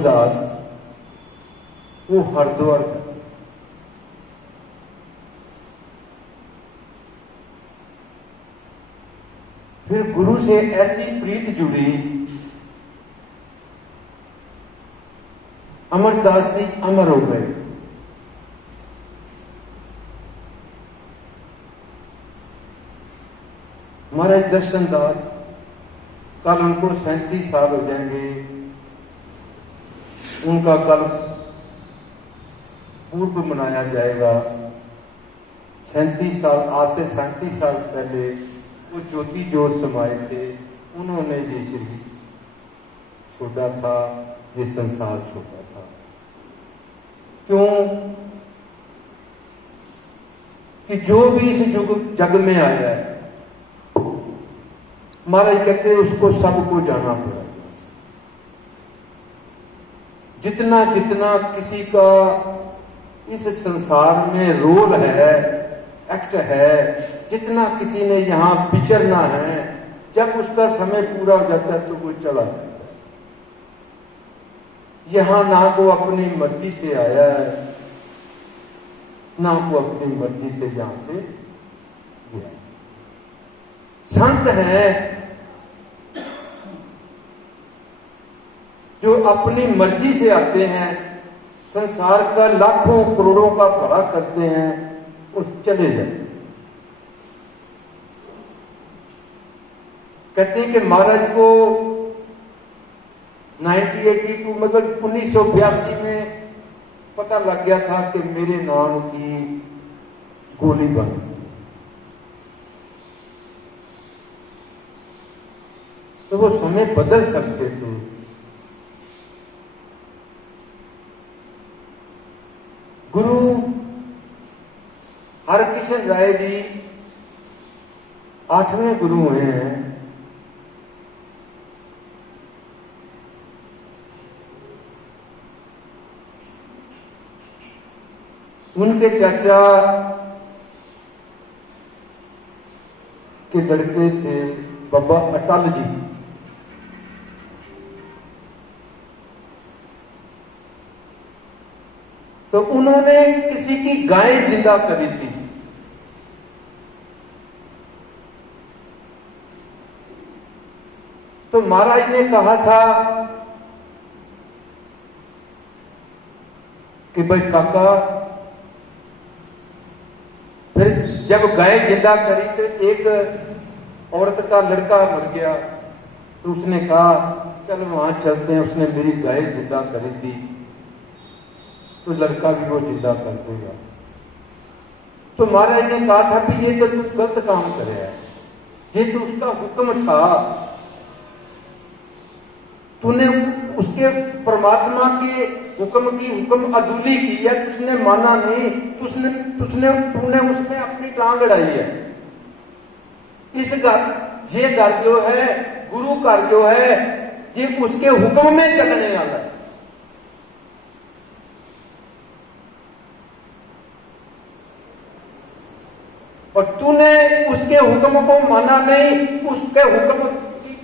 अमरदास वो हरिद्वार गए। फिर गुरु से ऐसी प्रीत जुड़ी, अमरदास जी अमर हो गए। महाराज दर्शन दास, कल उनको 37 साल हो जाएंगे। उनका कल पूर्व मनाया जाएगा। 37 साल, आज से 37 साल पहले वो ज्योति जोत समाये थे। उन्होंने ये शरीर छोड़ा था, ये संसार छोड़ा था। क्यों कि जो भी इस जग में आया है, महाराज कहते उसको सबको जाना पड़ेगा। जितना जितना किसी का इस संसार में रोल है, एक्ट है, जितना किसी ने यहां विचरना है, जब उसका समय पूरा हो जाता है तो वो चला जाता है। यहां ना को अपनी मर्जी से आया है, ना को अपनी मर्जी से यहां से गया। संत हैं जो अपनी मर्जी से आते हैं, संसार का लाखों करोड़ों का भला करते हैं और चले जाते हैं। कहते हैं कि महाराज को 1982 मतलब 1982 में पता लग गया था कि मेरे नाम की गोली बन गई। तो वो समय बदल सकते थे। गुरु हरकिशन राय जी 8वें गुरु हुए हैं। उनके चाचा के लड़के थे बाबा अटल जी। तो उन्होंने किसी की गाय जिंदा करी थी। तो महाराज ने कहा था कि भाई काका, फिर जब गाय जिंदा करी तो एक औरत का लड़का मर गया। तो उसने कहा चल वहां चलते हैं, उसने मेरी गाय जिंदा करी थी तो लड़का भी वो जिंदा कर देगा। तो महाराज ने कहा था कि ये तो तू गलत काम कर रहा है, ये तो उसका हुक्म था, तूने उसके परमात्मा के हुक्म की हुक्म अदूली की है, उसने माना नहीं, तूने उसमें अपनी टांग अड़ाई है। इस घर ये घर जो है, गुरु घर जो है, ये उसके हुक्म में चलने वाला है। और तूने उसके हुक्म को माना नहीं, उसके हुक्म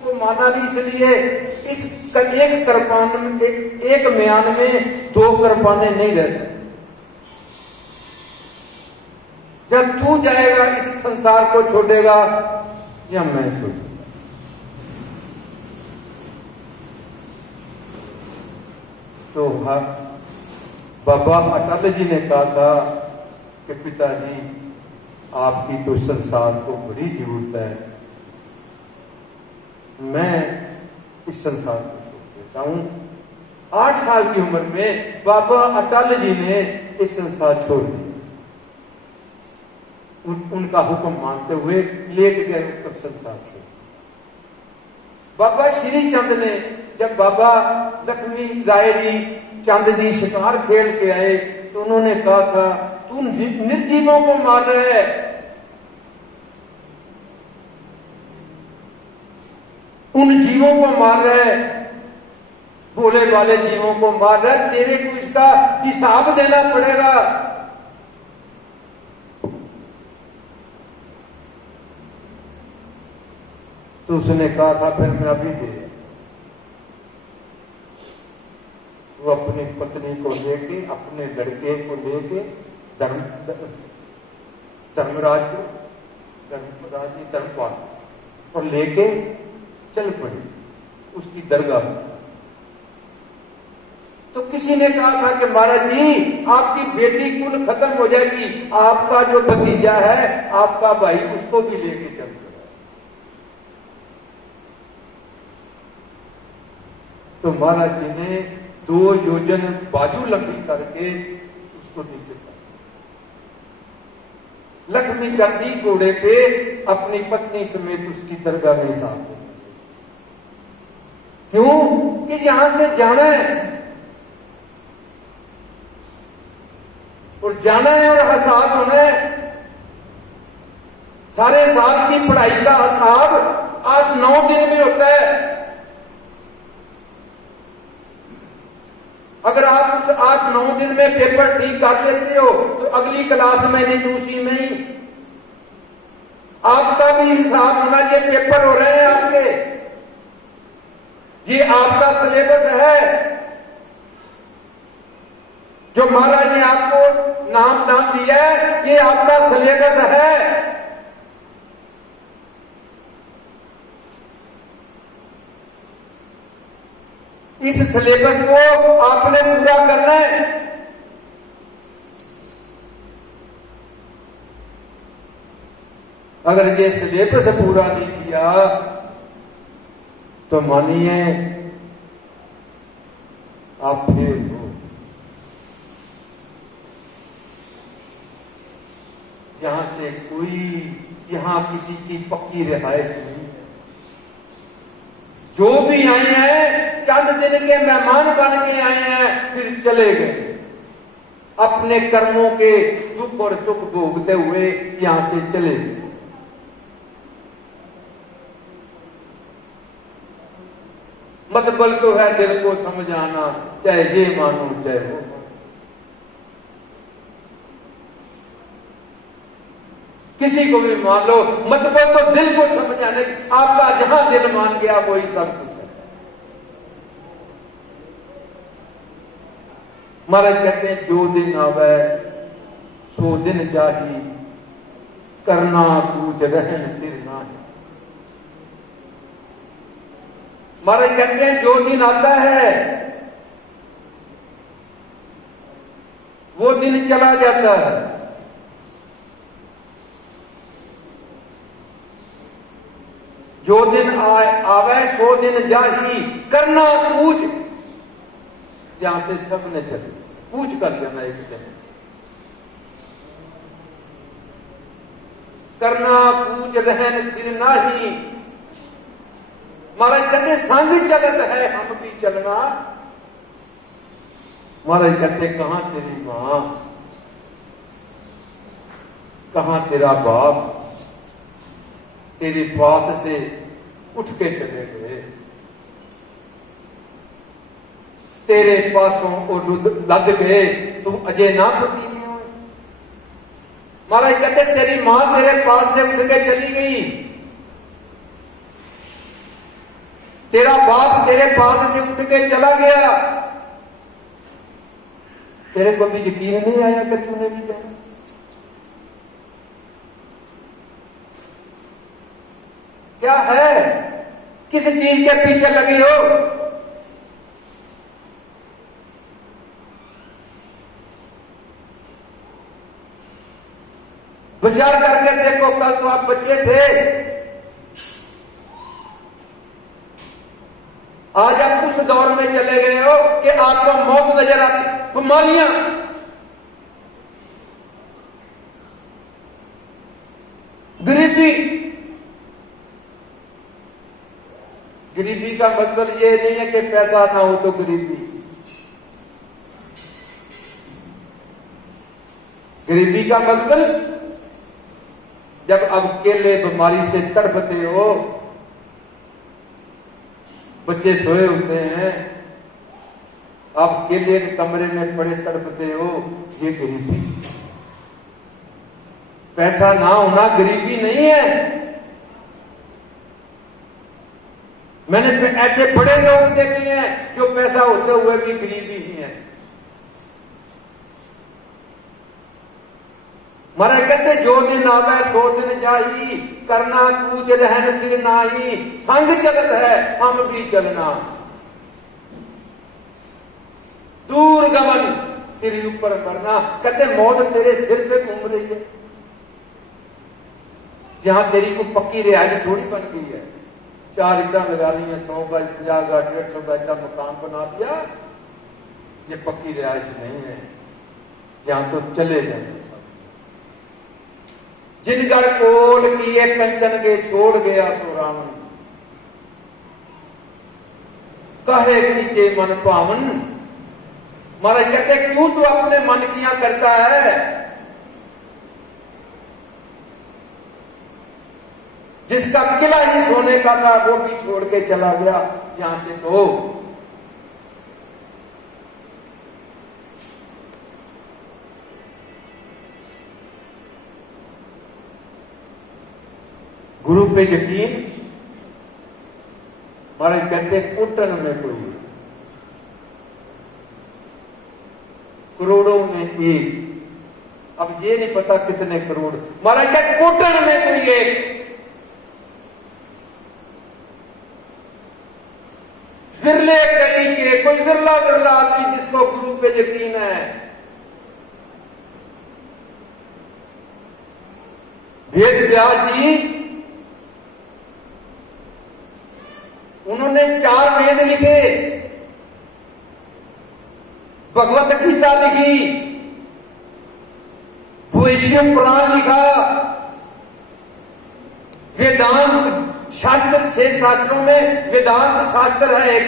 को माना नहीं, इसलिए इस एक कृपान में एक म्यान में 2 कृपाने नहीं रह सकते। जब तू जाएगा इस संसार को छोड़ेगा या मैं छोड़ूंगा। तो बाबा अटल जी ने कहा था कि पिताजी आपकी तो संसार को बड़ी जरूरत है, मैं इस संसार को छोड़ देता हूं। 8 साल की उम्र में बाबा अटल जी ने इस संसार छोड़ दिया। उनका हुक्म मानते हुए लेके गए उत्तर संसार छोड़। बाबा श्री चंद ने, जब बाबा लक्ष्मी राय जी चंद जी शिकार खेल के आए तो उन्होंने कहा था तू निर्जीवों को मार रहा है, उन जीवों को मार रहा है, भोले वाले जीवों को मार रहा है, तेरे को इसका हिसाब देना पड़ेगा। तो उसने कहा था फिर मैं अभी दे। वो अपनी पत्नी को लेके, अपने लड़के को लेके धर्मपाल और लेके चल पड़ी उसकी दरगाह में। तो किसी ने कहा था कि महाराज जी आपकी बेटी कुल खत्म हो जाएगी, आपका जो भतीजा है, आपका भाई, उसको भी लेके चल। तो महाराज जी ने 2 योजन बाजू लंबी करके उसको नीचे कर, लक्ष्मी चांदी घोड़े पे अपनी पत्नी समेत उसकी दरगाह में साथ। क्यों कि यहां से जाना है, और जाना है और हिसाब होना है। सारे साल की पढ़ाई का हिसाब 8-9 दिन में होता है। अगर आप उस 8-9 दिन में पेपर ठीक कर लेते हो तो अगली क्लास में नहीं, दूसरी में ही आपका भी हिसाब होना। ये पेपर हो रहे हैं आपके, ये आपका सिलेबस है जो महाराज ने आपको नाम दिया है, ये आपका सिलेबस है। इस सिलेबस को आपने पूरा करना है। अगर ये सिलेबस पूरा नहीं किया तो मानिए आप फेल हो। यहां से कोई, यहां किसी की पक्की रिहाइश नहीं है। जो भी आए हैं चंद दिन के मेहमान बन के आए हैं, फिर चले गए। अपने कर्मों के दुख और सुख भोगते हुए यहां से चले गए। मतबल तो है दिल को समझाना, चाहे ये मानो चाहे वो। किसी को भी मान लो, मतबल तो दिल को समझाने। आपका जहां दिल मान गया वही सब कुछ है। महाराज कहते हैं जो दिन आवे सो दिन जाही, करना कूच रहन फिर ना है। महाराज कहते हैं जो दिन आता है वो दिन चला जाता है। जो दिन आवे सो दिन जाही, करना कूच। यहां से सब ने चले, कूच कर जाना एक दिन। करना कूच रहन फिर नाही। महाराज कहते संग चलत है हम भी चलना। महाराज कहते कहां तेरी मां, कहां तेरा बाप तेरे पास से उठ के चले गए। तेरे पासों को लद गए, तुम अजय ना पति में हो। महाराज कहते तेरी मां तेरे पास से उठ के चली गई, तेरा बाप तेरे पास से उठ के चला गया। तेरे को भी यकीन नहीं आया कि तूने भी जाना। क्या है, किस चीज के पीछे लगे हो? विचार करके देखो, कल तो आप बच्चे थे, आज आप उस दौर में चले गए हो कि आपको मौत नजर आती, बीमारियां, गरीबी। गरीबी का मतलब ये नहीं है कि पैसा ना हो तो गरीबी। गरीबी का मतलब जब अब अकेले बीमारी से तड़पते हो, बच्चे सोए होते हैं, आप अकेले कमरे में पड़े तड़पते हो, ये गरीबी। पैसा ना होना गरीबी नहीं है। मैंने ऐसे बड़े लोग देखे हैं जो पैसा होते हुए भी गरीबी ही हैं। मारे कहते जो दिन आवे सो दिन जाही, करना कूच रहन फिर नाही, संग चलत है हम भी चलना, दूर गमन सिर ऊपर करना। कहते मौत तेरे सिर पे घूम रही है, यहां तेरी को पक्की रिहाइश थोड़ी बन गई है। 4 ईंटा लगा ली है, 100 गज 50 गज 150 गज का मकान बना दिया, ये पक्की रिहाइश नहीं है, यहां तो चले जाएंगे सब। जिनगढ़ कोल किए कंचन के छोड़ गया सो रावण, कहे कीजे मन पावन। महाराज कहते क्यों तू अपने मन किया करता है, जिसका किला ही सोने का था वो भी छोड़ के चला गया यहां से। तो गुरु पे यकीन, महाराज कहते कुटन में कोई, करोड़ों में एक। अब ये नहीं पता कितने करोड़, महाराज कहते कुटन में कोई एक। विरले कई के कोई विरला विरला आदमी जिसको गुरु पे यकीन है। वेद व्यास जी उन्होंने 4 वेद लिखे, भगवत गीता लिखी, भविष्य पुराण लिखा, वेदांत शास्त्र 6 शास्त्रों में वेदांत शास्त्र है एक,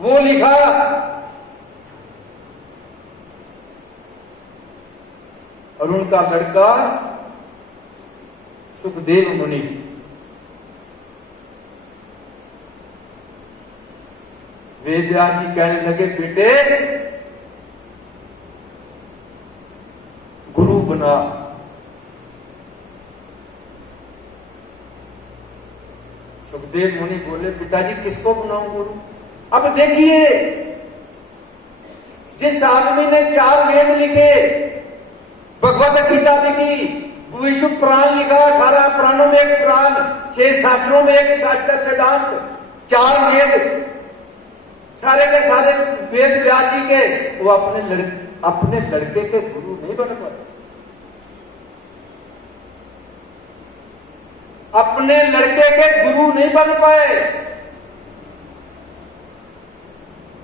वो लिखा। और उनका लड़का सुखदेव मुनि, वेद व्यास जी कहने लगे बेटे गुरु बना। सुखदेव मुनि बोले पिताजी किसको बनाऊं गुरु। अब देखिए जिस आदमी ने 4 वेद लिखे, भगवत गीता लिखी, विश्व पुराण लिखा, 18 पुराणों में एक पुराण, 6 शास्त्रों में एक शास्त्र वेदांत, 4 वेद, सारे के सारे वेद व्यास जी के, वो अपने लड़के के गुरु नहीं बन पाए। अपने लड़के के गुरु नहीं बन पाए।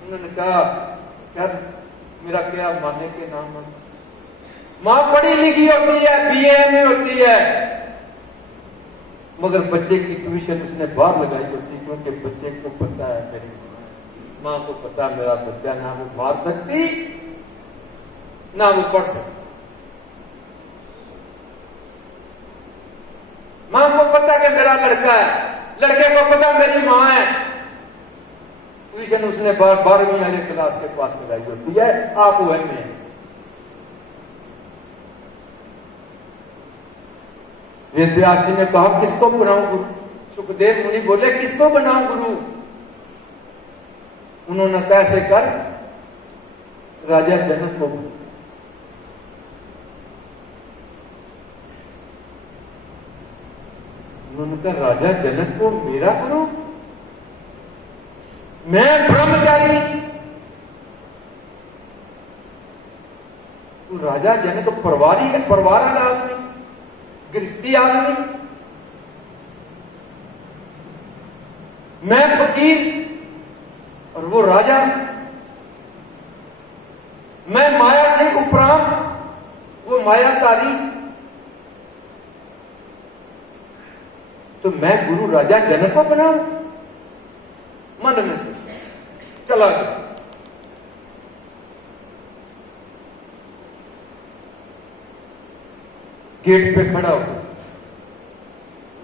उन्होंने कहा क्या मेरा क्या माने के नाम, मां पढ़ी लिखी होती है, BA होती है, मगर बच्चे की ट्यूशन उसने बाहर लगाई होती, क्योंकि बच्चे को पता है मेरी मां को पता मेरा बच्चा ना वो मार सकती ना वो पढ़ सकती। मां को पता कि मेरा लड़का है, लड़के को पता मेरी मां है, ट्यूशन उसने 12वीं वाले क्लास के पास लगाई होती है। आप वो में वेद व्यास जी ने कहा किसको बनाऊं गुरु। सुखदेव मुनि बोले किसको बनाऊं गुरु। उन्होंने कैसे कर, राजा जनक को। उन्होंने कहा राजा जनक को मेरा गुरु, मैं ब्रह्मचारी, तो राजा जनक परिवार वाला आदमी, गृहस्थी आदमी, मैं फकीर और वो राजा, मैं माया से उपरांत वो मायाकारी, तो मैं गुरु राजा जनक को बनाऊं। मन में चला गया। गेट पे खड़ा हो,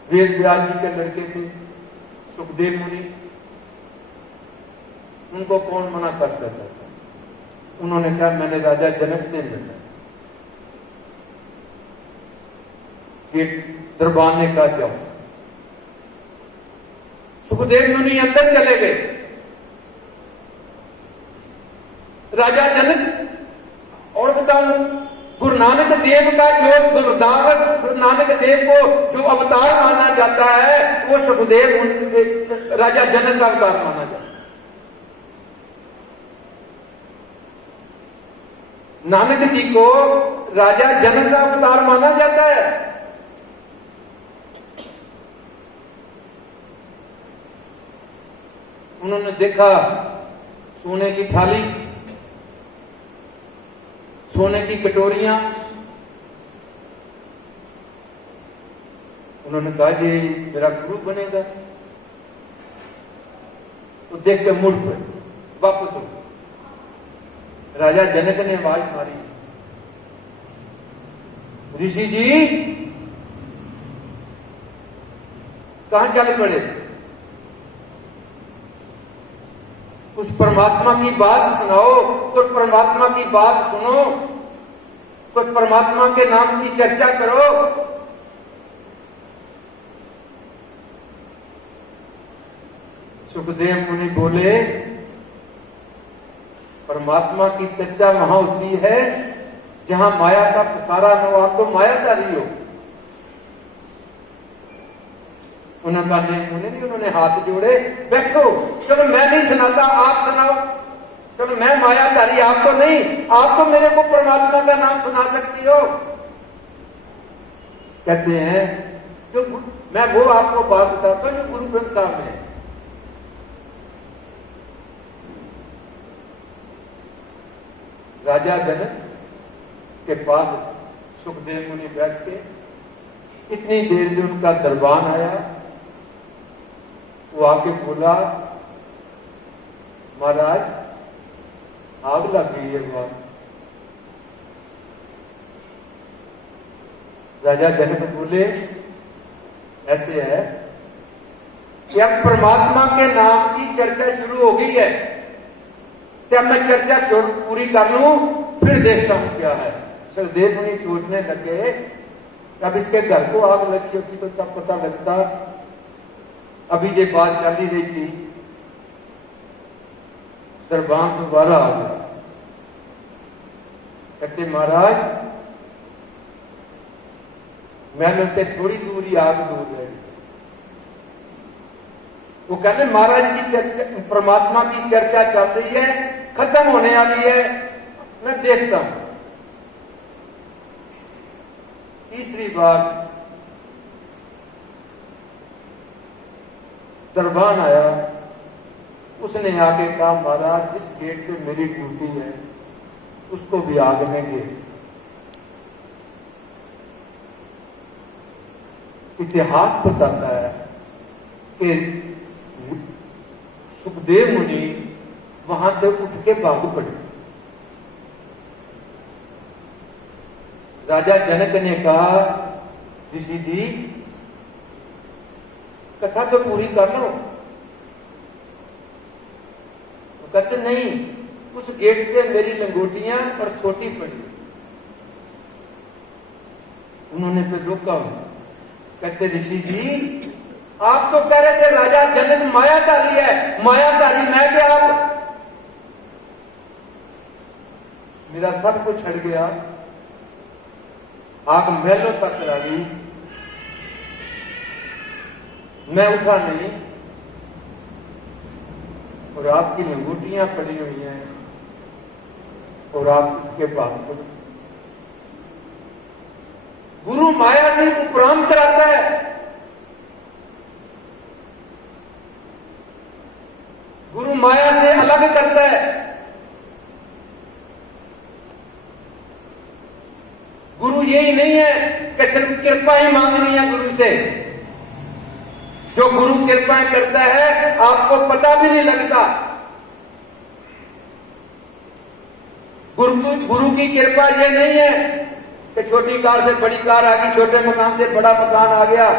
वेद व्यास जी के लड़के थे सुखदेव मुनि, उनको कौन मना कर सकता था। उन्होंने कहा मैंने राजा जनक से मिलना। गेट दरबार ने कहा जाओ। सुखदेव मुनि अंदर चले गए। राजा जनक, और बताऊं, गुरु नानक देव का जो गुरु नानक देव को जो अवतार माना जाता है वो सुखदेव राजा जनक का अवतार माना जाता है। नानक जी को राजा जनक का अवतार माना जाता है। उन्होंने देखा सोने की थाली, सोने की कटोरियां, उन्होंने कहा ये मेरा गुरु बनेगा। तो देख के मुड़ पड़े, वापस हो। राजा जनक ने आवाज मारी, ऋषि जी कहां चल पड़े? उस परमात्मा की बात सुनाओ, कोई परमात्मा की बात सुनो, कोई परमात्मा के नाम की चर्चा करो। सुखदेव मुनि बोले, परमात्मा की चर्चा वहां होती है जहां माया का पसारा न हो, आप तो मायाधारी हो। उन्होंने कहा नहीं, उन्होंने हाथ जोड़े, बैठो, चलो मैं नहीं सुनाता, आप सुनाओ। चलो मैं मायाधारी, आप तो नहीं, आप तो मेरे को परमात्मा का नाम सुना सकती हो। कहते हैं जो मैं वो आपको बात बताता हूं जो गुरु ग्रंथ साहब में है। राजा जनक के पास सुखदेव मुनि बैठ के इतनी देर में उनका दरबान आया। वो आके बोला, महाराज आग लग गई है भगवान। राजा जनक बोले, ऐसे है कि अब परमात्मा के नाम की चर्चा शुरू हो गई है, तो मैं चर्चा पूरी कर लूं फिर देखता हूं क्या है। सुखदेव मुनि सोचने लगे, अब इसके घर को आग लगी होती तो तब पता लगता। अभी ये बात चल ही रही थी, दरबान दोबारा आ गया। कहते महाराज महलों से थोड़ी दूरी आग दूर है। वो कहते महाराज की चर्चा, परमात्मा की चर्चा चल रही है, खत्म होने वाली है, मैं देखता हूं। तीसरी बार दरबान आया, उसने आगे कहा, महाराज जिस गेट पे मेरी ड्यूटी है उसको भी आग में दे। इतिहास बताता है कि सुखदेव मुनि वहां से उठ के भाग पड़े। राजा जनक ने कहा, ऋषि जी कथा तो पूरी कर लो। वो कहते नहीं, उस गेट पे मेरी लंगोटियां और सोटी पड़ी। उन्होंने फिर रोका। कहते ऋषि जी आप तो कह रहे थे राजा जनक मायाधारी है, मायाधारी मैं क्या? आप मेरा सब कुछ छड़ गया, आग महलों तक लगी, मैं उठा नहीं, और आपकी लंगोटियां पड़ी हुई हैं और आप उसके बाद गुरु माया से उपराम कराता है। गुरु माया से अलग करता है। गुरु यही नहीं है कि सिर्फ कृपा ही मांगनी है गुरु से। जो गुरु कृपा करता है आपको पता भी नहीं लगता। गुरु की कृपा ये नहीं है कि छोटी कार से बड़ी कार आ गई, छोटे मकान से बड़ा मकान आ गया।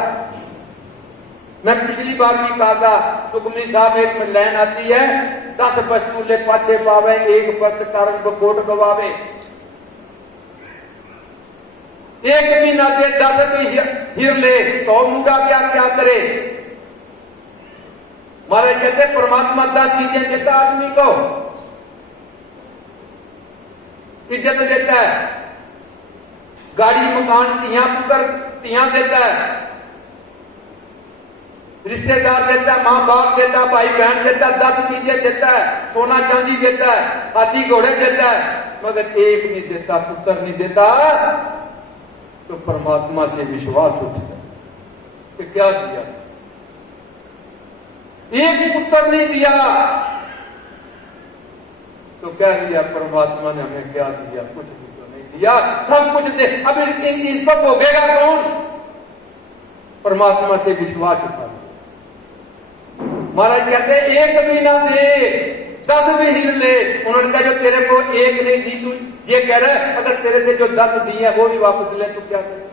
मैं पिछली बार भी कहा था, सुखमी साहब एक में लाइन आती है, 10 वस्तु ले पाछे पावे, एक वस्त कारण बकोट गवावे। एक भी ना दे 10 भी हिर ले तो मुड़ा क्या क्या करे। महाराज कहते परमात्मा 10 चीजें देता आदमी को। इज्जत देता है, गाड़ी मकान तियां देता है, रिश्तेदार देता है, मां बाप देता है, भाई बहन देता है, 10 चीजें देता है, सोना चांदी देता है, हाथी घोड़े देता है, मगर एक नहीं देता, पुत्र नहीं देता। तो परमात्मा से विश्वास उठ गया कि क्या दिया, एक पुत्र नहीं दिया तो क्या दिया परमात्मा ने हमें, क्या दिया, कुछ भी तो नहीं दिया, सब कुछ दे। अब इस पर भोगेगा कौन? परमात्मा से विश्वास उठा दिया। महाराज कहते एक भी ना दे 10 भी हिर ले। उन्होंने कहा जो तेरे को एक नहीं दी, तू ये कह रहा है अगर तेरे से जो 10 दी है वो भी वापस ले तो क्या करे?